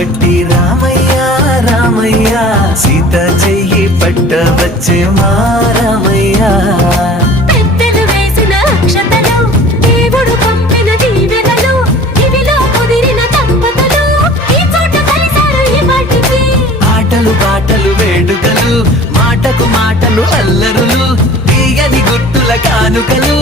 పట్టి రామయ్య రామయ్య సీత చెయ్యి పట్ట వచ్చే మా రామయ్య పెద్దలు వేసిన అక్షతలు దేవుడు పంపిన దీవెనలు ఇవిలో కుదిరిన దంపతులు ఈ చోట కలిసారు ఈ పాటికి ఆటలు పాటలు వేడుకలు మాటకు మాటలు అల్లరులు తీయని గుర్తుల కానుకలు